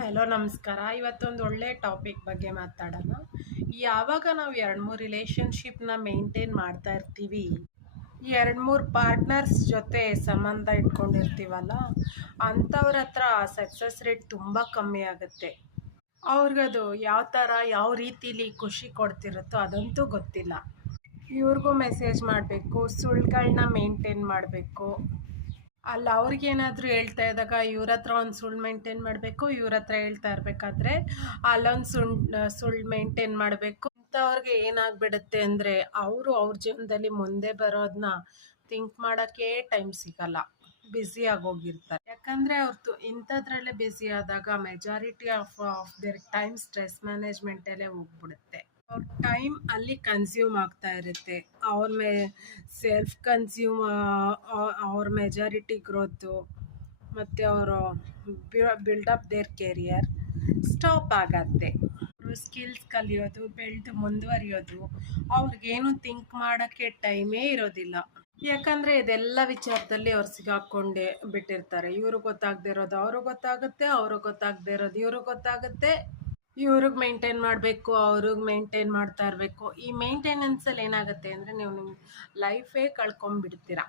Hello ನಮಸ್ಕಾರ. ಇವತ್ತೊಂದು ಒಳ್ಳೆ ಟಾಪಿಕ್ ಬಗ್ಗೆ ಮಾತಾಡೋಣ. ಯಾವಾಗ ನಾವು 2-3 ರಿಲೇಷನ್‌ಶಿಪ್‌ನ ಮೇಂಟೈನ್ ಮಾಡ್ತಾ ಇರ್ತೀವಿ, 2-3 ಪಾರ್ಟ್ನರ್ಸ್ ಜೊತೆ ಸಂಬಂಧ ಇಟ್ಕೊಂಡಿರ್ತೀವಲ್ಲ, ಅಂಥವ್ರ ಹತ್ರ ಸಕ್ಸಸ್ ರೇಟ್ ತುಂಬ ಕಮ್ಮಿ ಆಗುತ್ತೆ. ಅವ್ರಿಗದು ಯಾವ ಥರ, ಯಾವ ರೀತಿಲಿ ಖುಷಿ ಕೊಡ್ತಿರುತ್ತೋ ಅದಂತೂ ಗೊತ್ತಿಲ್ಲ. ಇವ್ರಿಗೂ ಮೆಸೇಜ್ ಮಾಡಬೇಕು, ಸುಳ್ಳುಗಳನ್ನ ಮೇಂಟೈನ್ ಮಾಡಬೇಕು. ಅಲ್ಲ ಅವ್ರಿಗೇನಾದರೂ ಹೇಳ್ತಾ ಇದ್ದಾಗ ಇವ್ರ ಹತ್ರ ಒಂದು ಸುಳ್ಳು ಮೇಂಟೈನ್ ಮಾಡಬೇಕು, ಇವ್ರ ಹತ್ರ ಹೇಳ್ತಾ ಇರಬೇಕಾದ್ರೆ ಅಲ್ಲೊಂದು ಸುಳ್ಳು ಮೇಂಟೈನ್ ಮಾಡಬೇಕು. ಇಂಥವ್ರಿಗೆ ಏನಾಗ್ಬಿಡುತ್ತೆ ಅಂದರೆ ಅವ್ರ ಜೀವನದಲ್ಲಿ ಮುಂದೆ ಬರೋದನ್ನ ಥಿಂಕ್ ಮಾಡೋಕ್ಕೆ ಟೈಮ್ ಸಿಗಲ್ಲ, ಬ್ಯುಸಿ ಆಗೋಗಿರ್ತಾರೆ. ಯಾಕಂದರೆ ಅವ್ರು ಇಂಥದ್ರಲ್ಲೇ ಬ್ಯುಸಿ ಆದಾಗ majority of their time stress ಮ್ಯಾನೇಜ್ಮೆಂಟಲ್ಲೇ ಹೋಗ್ಬಿಡುತ್ತೆ. ಅವ್ರ ಟೈಮ್ ಅಲ್ಲಿ ಕನ್ಸ್ಯೂಮ್ ಆಗ್ತಾ ಇರುತ್ತೆ. ಸೆಲ್ಫ್ ಕನ್ಸ್ಯೂಮ್, ಅವ್ರ ಮೆಜಾರಿಟಿ ಗ್ರೋತು ಮತ್ತು ಅವರು ಬಿಲ್ಡಪ್ ದೇರ್ ಕೆರಿಯರ್ ಸ್ಟಾಪ್ ಆಗತ್ತೆ. ಅವರು ಸ್ಕಿಲ್ಸ್ ಕಲಿಯೋದು, ಬೆಳೆದು ಮುಂದುವರಿಯೋದು, ಅವ್ರಿಗೇನು ಥಿಂಕ್ ಮಾಡೋಕ್ಕೆ ಟೈಮೇ ಇರೋದಿಲ್ಲ. ಯಾಕಂದರೆ ಇದೆಲ್ಲ ವಿಚಾರದಲ್ಲಿ ಅವ್ರು ಸಿಗಾಕೊಂಡೇ ಬಿಟ್ಟಿರ್ತಾರೆ. ಇವ್ರಿಗೆ ಗೊತ್ತಾಗದೇ ಇರೋದು ಅವ್ರಿಗೆ ಗೊತ್ತಾಗುತ್ತೆ, ಅವ್ರಿಗೆ ಗೊತ್ತಾಗದೇ ಇರೋದು ಇವ್ರಿಗೆ ಗೊತ್ತಾಗುತ್ತೆ. ಇವ್ರಿಗೆ ಮೇಂಟೈನ್ ಮಾಡಬೇಕು, ಅವ್ರಿಗೆ ಮೇಂಟೈನ್ ಮಾಡ್ತಾ ಇರಬೇಕು. ಈ ಮೇಂಟೆನೆನ್ಸಲ್ಲಿ ಏನಾಗುತ್ತೆ ಅಂದರೆ ನೀವು ನಿಮ್ಮ ಲೈಫೇ ಕಳ್ಕೊಂಬಿಡ್ತೀರ.